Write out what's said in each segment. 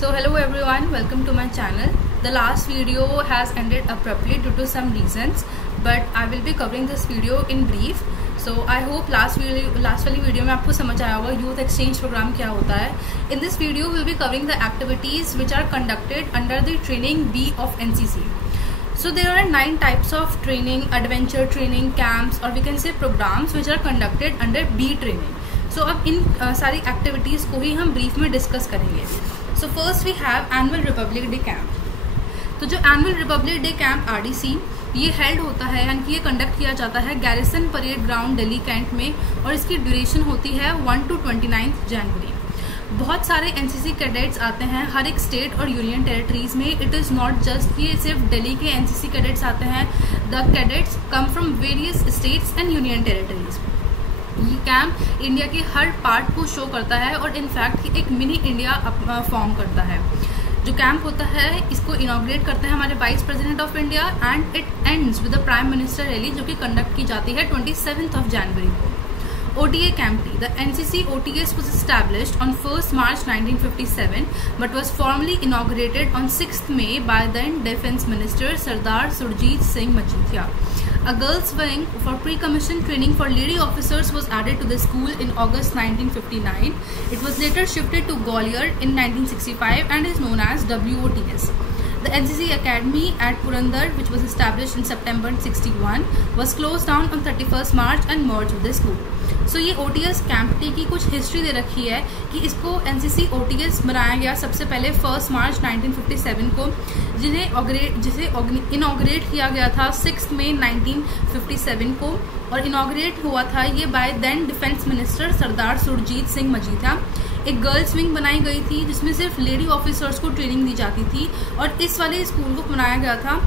So hello everyone, welcome to my channel. The last video has ended abruptly due to some reasons, but I will be covering this video in brief. So I hope last वाली video में आपको समझ आया होगा youth exchange programme क्या होता है. In this video we will be covering the activities which are conducted under the training B of NCC. So there are 9 types of training, adventure training, camps or we can say programs which are conducted under B training. So अब इन सारी activities को ही हम brief में discuss करेंगे. So first we have annual Republic Day camp. तो जो annual Republic Day camp RDC ये held होता है यानी कि ये कंडक्ट किया जाता है garrison parade ground Delhi cantt में और इसकी ड्यूरेशन होती है 1 to 29 जनवरी. बहुत सारे NCC कैडेट्स आते हैं हर एक स्टेट और यूनियन टेरिटरीज में. इट इज़ नॉट जस्ट कि सिर्फ दिल्ली के NCC कैडेट्स आते हैं. The cadets come from various states and union territories. ये कैंप इंडिया के हर पार्ट को शो करता है और इनफैक्ट एक मिनी इंडिया फॉर्म करता है. जो कैंप होता है इसको इनॉग्रेट करते हैं हमारे vice president of India and it ends with the prime minister rally जो कि कंडक्ट की जाती है 27 जनवरी को. OTA Camp T. The NCC OTS was established on 1st March 1957 but was formally inaugurated on 6th May by then Defence Minister Sardar Surjit Singh Majithia. A girls' wing for pre-commissioned training for lady officers was added to the school in August 1959. It was later shifted to Gwalior in 1965 and is known as WOTS. The NCC Academy at Purandar, which was established in September 61, was closed down on 31st March and merged with the school. So ये OTS Camp T की कुछ history दे रखी है कि इसको NCC OTS बनाया गया सबसे पहले 1 मार्च 1957 को, जिसे इनॉग्रेट किया गया था 6 मई 1957 को और इनॉग्रेट हुआ था ये बाय देन डिफेंस मिनिस्टर सरदार सुरजीत सिंह मजीठिया. एक गर्ल्स विंग बनाई गई थी जिसमें सिर्फ लेडी ऑफिसर्स को ट्रेनिंग दी जाती थी और इस वाले स्कूल को बनाया गया था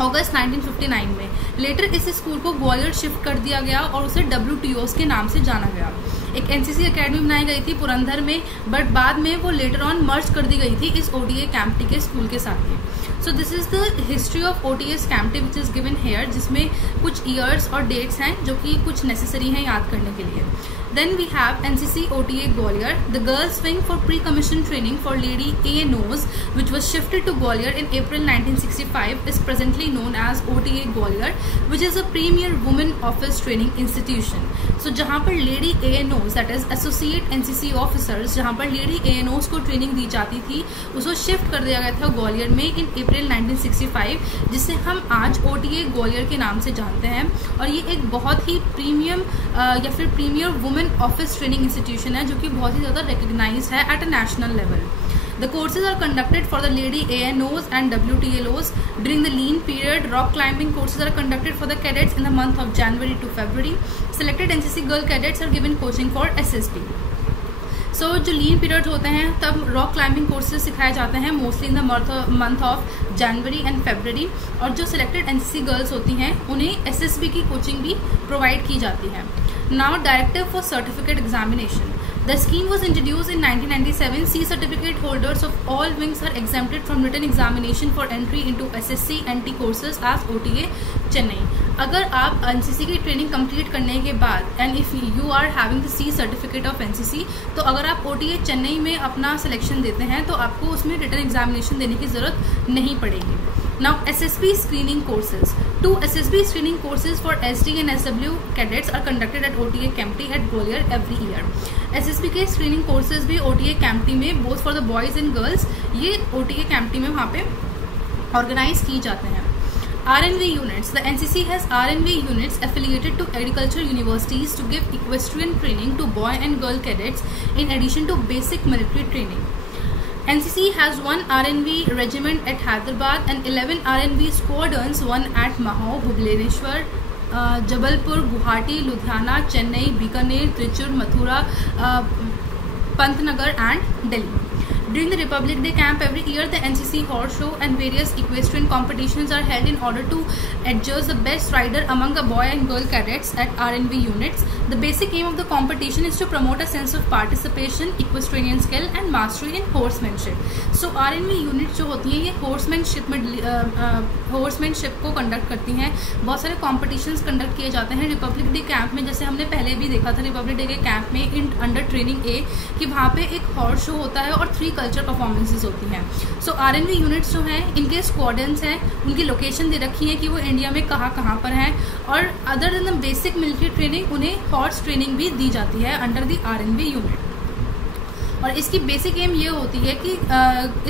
अगस्त 1959 में. लेटर इस स्कूल को ग्वालियर शिफ्ट कर दिया गया और उसे WTOs के नाम से जाना गया. एक NCC अकेडमी बनाई गई थी पुरंदर में बट बाद में वो लेटर ऑन मर्ज कर दी गई थी इस OTA कैंप टी के स्कूल के साथ ही. So this is the history of OTS Kamptee which is given here जिसमें कुछ ईयर्स और डेट्स हैं जो कि कुछ नेसेसरी हैं याद करने के लिए. Then we have NCC OTA Gwalior, the girls' wing for pre-commissioned training for lady ANOs, which was shifted to Gwalior in April 1965, is presently known as OTA Gwalior, which is a premier women office training institution. So जहाँ पर lady ANOs, that is associate NCC officers, जहाँ पर lady ANOs को training दी जाती थी उसको shift कर दिया गया था ग्वालियर में इन अप्रैल 1965, जिसे हम आज OTA ग्वालियर के नाम से जानते हैं. और ये एक बहुत ही प्रीमियम या फिर premier women office training institution है जो कि बहुत ही ज़्यादा रिकग्नाइज्ड है at a national level. The courses are conducted for the lady ANOs and WTLOs during the lean period. Rock climbing courses are conducted for the cadets in the month of January to February. Selected NCC girl cadets are given coaching for SSB. सो जो लीन period होते हैं तब rock climbing courses सिखाए जाते हैं mostly in the month of January and February. और जो selected NCC girls होती हैं उन्हें SSB की कोचिंग भी प्रोवाइड की जाती है. Now directive for certificate examination. The scheme was introduced in 1997. C certificate holders of all wings are exempted from written examination for entry into SSC NT courses as OTA Chennai. अगर आप NCC की training complete करने के बाद and if you are having the C certificate of NCC तो अगर आप OTA Chennai में अपना सिलेक्शन देते हैं तो आपको उसमें रिटन एग्जामिनेशन देने की जरूरत नहीं पड़ेगी. Now SSB screening courses. 2 SSB screening courses for SD and SW cadets are conducted at OTA Camp T at Gwalior every year. SSB के screening courses भी OTA Camp T में both for the boys and girls ये OTA Camp T में वहाँ पे organize की जाते हैं. RNV units. The NCC has RNV units affiliated to agricultural universities to give equestrian training to boy and girl cadets in addition to basic military training. NCC has 1 RNV regiment at Hyderabad and 11 RNV squadrons, 1 at Mahau, Bhubaneswar, Jabalpur, Guwahati, Ludhiana, Chennai, Bikaner, Trichy, Mathura, Pantnagar and Delhi. During the Republic Day camp every year, the NCC horse show and various equestrian competitions are held in order to adjudge the best rider among the boy and girl cadets at RNV units. The basic aim of the competition is to promote a sense of participation, equestrian skill and mastery in horsemanship. So RNV units जो होती हैं ये horsemanship को conduct करती हैं. बहुत सारे competitions conduct किए जाते हैं रिपब्लिक डे कैंप में. जैसे हमने पहले भी देखा था रिपब्लिक डे के कैंप में इन अंडर ट्रेनिंग A कि वहाँ पे एक हॉर्स शो होता है और 3 कल्चर परफॉर्मेंसेज होती हैं। सो RNV यूनिट्स जो हैं इनके स्क्वाड्रन्स हैं, उनकी लोकेशन दे रखी है कि वो इंडिया में कहाँ पर हैं, और other than the basic military training उन्हें हॉर्स ट्रेनिंग भी दी जाती है अंडर द RNV यूनिट। और इसकी बेसिक एम ये होती है कि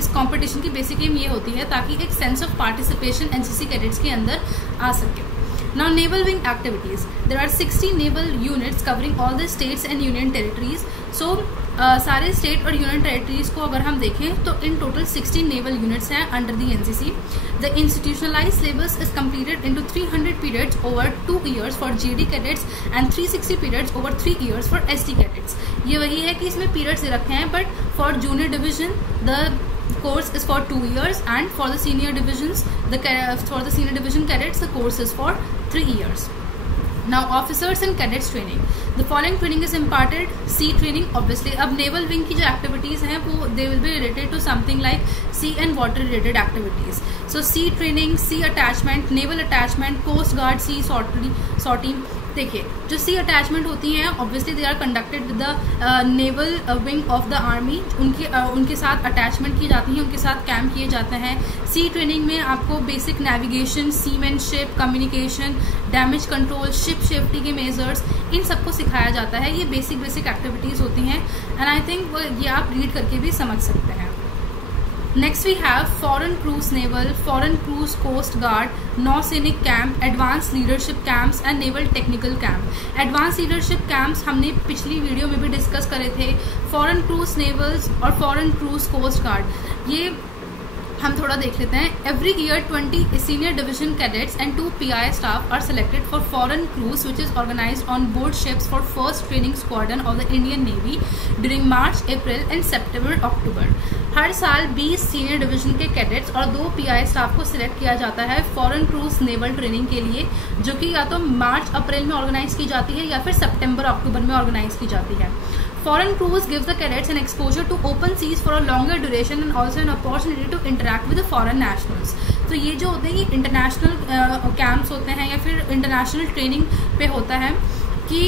इस कंपटीशन की बेसिक एम ये होती है ताकि एक sense of participation NCC cadets के अंदर आ सके। Now naval wing activities. There are 60 naval units covering all the states and union territories. So सारे स्टेट और यूनियन टेरिटरीज को अगर हम देखें तो इन टोटल 60 नेवल यूनिट्स हैं under the NCC. The institutionalized syllabus is completed into 300 periods over 2 years for GD cadets and 360 periods over 3 years for ST cadets. ये वही है कि इसमें पीरियड्स दे रखे हैं, but for junior division the course is for 2 years and for the senior divisions for the senior division cadets the course is for 3 years. Now officers and cadets training. The following training is imparted. Sea training obviously. अब naval wing की जो activities हैं वो they will be related to something like sea and water related activities. So sea training, sea attachment, naval attachment, coast guard, sea sortie. देखिए जो सी attachment होती हैं obviously they are conducted with the naval wing of the army. उनके साथ attachment की जाती है, उनके साथ कैंप किए जाते हैं. सी ट्रेनिंग में आपको basic navigation, seamanship, communication, damage control, ship safety के मेजर्स, इन सबको सिखाया जाता है. ये बेसिक एक्टिविटीज़ होती हैं एंड आई थिंक ये आप रीड करके भी समझ सकते हैं. Next we have foreign cruise naval, foreign cruise coast guard, नौसैनिक camp, advance leadership camps and naval technical camp. Advance leadership camps हमने पिछली वीडियो में भी डिस्कस करे थे. फॉरेन क्रूज नेवल्स और फॉरेन क्रूज कोस्ट गार्ड ये हम थोड़ा देख लेते हैं. Every year 20 senior division cadets and 2 PI staff are selected for foreign cruise which is organized on board ships for first training squadron of the Indian Navy during March, April and September, October. हर साल 20 senior division के cadets और 2 PI staff को select किया जाता है foreign cruise naval training के लिए, जो कि या तो मार्च अप्रैल में ऑर्गेनाइज की जाती है या फिर सितंबर अक्टूबर में ऑर्गेनाइज की जाती है. Foreign cruise gives the cadets an exposure to open seas for a longer duration and also an opportunity to interact with the foreign nationals. तो ये जो होते हैं ये इंटरनेशनल कैंप्स होते हैं या फिर इंटरनेशनल ट्रेनिंग पे होता है कि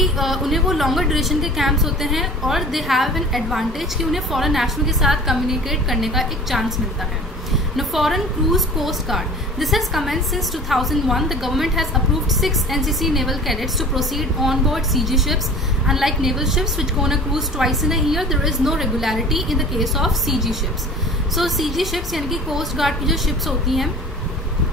उन्हें वो लॉन्गर ड्यूरेशन के कैंप्स होते हैं और दे हैव एन एडवांटेज कि उन्हें फॉरेन नेशनल के साथ कम्युनिकेट करने का एक चांस मिलता है. Now, foreign cruise coast guard. This has commenced since 2001. The government has approved 6 NCC naval cadets to proceed on board CG ships. Unlike naval ships, which go on a cruise twice in a year, there is no regularity in the case of CG ships. So, CG ships यानी कि coast guard की जो ships होती हैं,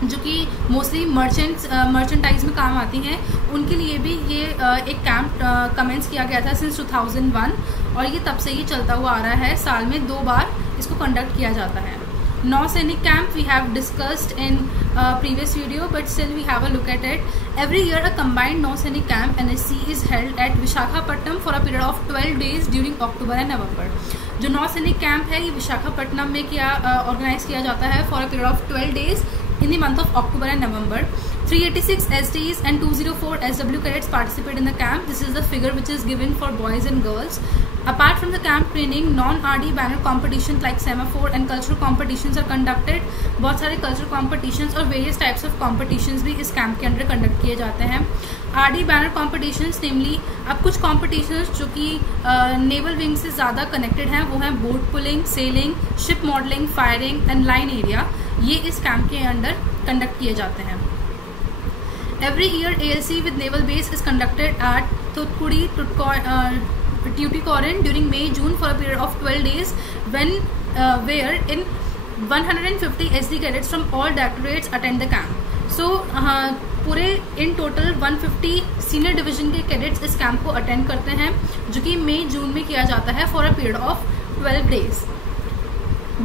जो कि mostly merchandise में काम आती हैं, उनके लिए भी ये एक कैंप कमेंस किया गया था सिंस 2001 और ये तब से ही चलता हुआ आ रहा है. साल में 2 बार इसको कंडक्ट किया जाता है. नौसैनिक camp we have discussed in previous video, but still we have a look at it. Every year a combined नौसैनिक camp NSC is held at Visakhapatnam for a period of 12 days during October and November. जो नौसैनिक camp है ये विशाखापट्टनम में organise किया जाता है for a period of 12 days in the month of October and November. 386 SDs and 204 SW cadets participate in the camp. This is the figure which is given for boys and girls. Apart from the camp training, non-RD banner competitions like semaphore and cultural competitions are conducted. बहुत सारे cultural competitions और various types of competitions भी इस camp के अंदर conduct किए जाते हैं. RD banner competitions namely अब कुछ competitions जो कि naval wing से ज़्यादा connected हैं वो हैं boat pulling, sailing, ship modeling, firing and line area. ये इस camp के अंदर conduct किए जाते हैं. Every year ALC with naval base is conducted at Thoothukudi, Tuticorin during May-June for a period of 12 days where in 150 SD cadets from all directorates attend the camp. So पूरे in total 150 senior division के cadets इस camp को attend करते हैं जो कि मई-जून में किया जाता है for a period of 12 days.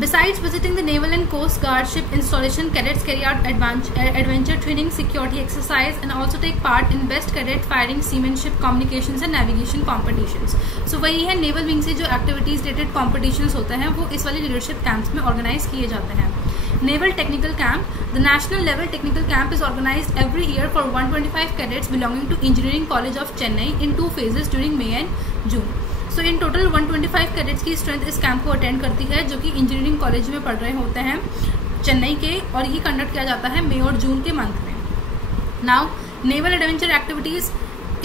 Besides visiting the naval and coast guard ship installation, cadets carry out adventure training, security exercise and also take part in best cadet firing, seamanship, communications and navigation competitions. So वही है naval wing से जो activities related competitions होते हैं वो इस वाले leadership camps में organize किए जाते हैं. Naval Technical Camp. The National Level Technical Camp is organized every year for 125 cadets belonging to Engineering College of Chennai in 2 phases during May and June. So in total 125 cadets की strength इस camp को attend करती है जो कि engineering college में पढ़ रहे होते हैं चेन्नई के और ये कंडक्ट किया जाता है मई और जून के मंथ में. नाउ नेवल एडवेंचर एक्टिविटीज़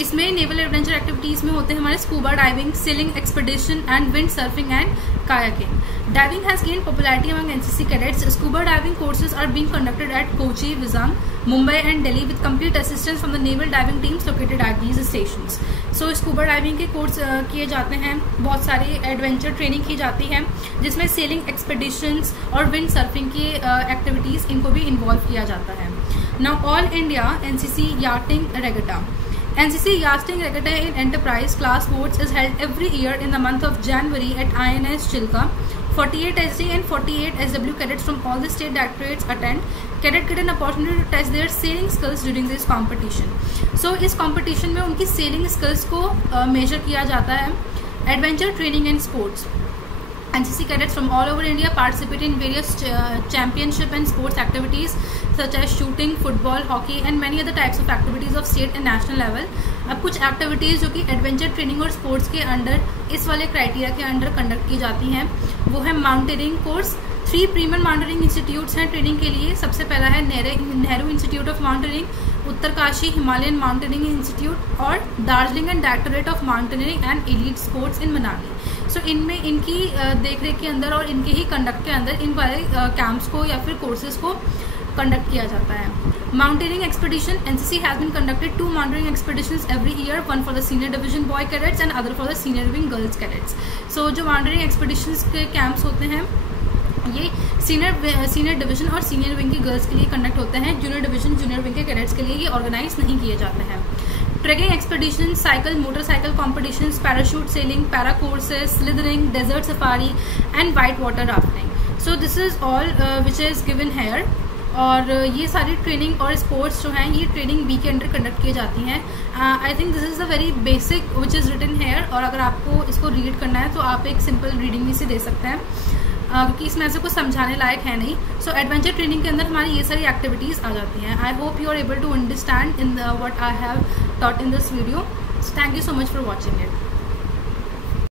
इसमें नेवल एडवेंचर एक्टिविटीज में होते हैं हमारे scuba diving, selling expedition and wind surfing and kayaking. Diving has gained popularity among NCC cadets. Scuba diving courses are being conducted at Kochi, Vizag, Mumbai and Delhi with complete assistance from the naval diving teams located at these stations. So scuba diving के course किए जाते हैं, बहुत सारी adventure training की जाती है जिसमें सेलिंग एक्सपेडिशंस और विंड सर्फिंग की एक्टिविटीज़ इनको भी इन्वॉल्व किया जाता है। Now all India NCC याटिंग रेगेटा। NCC Yachting Regatta in Enterprise Class boats is held every year in the month of January at INS Chilka. 48 SD and 48 SW cadets from all the state directorates attend. Cadet get an opportunity to test their sailing skills during this competition. So इस competition में उनकी sailing skills को measure किया जाता है। Adventure training and sports. NCC cadets from all over India participate in various championship and sports activities such as shooting, football, hockey and many other types of activities of state and national level. अब कुछ activities जो कि adventure training और sports के under इस वाले criteria के under conduct की जाती हैं वो है mountaining course. 3 premier mountaining institutes हैं ट्रेनिंग के लिए। सबसे पहला है Nehru institute of mountaining, Uttarkashi Himalayan mountaining institute और Darjeeling and directorate of mountaineering and elite sports in Manali. So इनमें इनकी देखरेख के अंदर और इनके ही कंडक्ट के अंदर इन वाले कैंप्स को या फिर कोर्सेज को कंडक्ट किया जाता है। Mountaineering expedition, NCC has been conducted 2 mountaineering expeditions every year, one for the senior division boy cadets and other for the senior wing girls cadets. So जो माउंटेनिंग एक्सपेडिशंस के camps होते हैं ये senior division और senior wing की girls के लिए conduct होते हैं। जूनियर डिवीजन जूनियर विंग के कैडेट्स के लिए ये ऑर्गेनाइज नहीं किए जाते हैं। Trekking expedition, cycle motorcycle competitions, parachute sailing, para courses, slithering, desert safari and white water rafting. So this is all which is given here. और ये सारी ट्रेनिंग और स्पोर्ट्स जो हैं ये ट्रेनिंग बी के अंडर कंडक्ट की जाती हैं। I think this is a very basic which is written here और अगर आपको इसको रीड करना है तो आप एक सिंपल रीडिंग भी से दे सकते हैं क्योंकि इसमें ऐसे कुछ समझाने लायक है नहीं। सो एडवेंचर ट्रेनिंग के अंदर हमारी ये सारी एक्टिविटीज़ आ जाती हैं। I hope you are able to understand in what I have taught in this video. Thank you so much for watching it.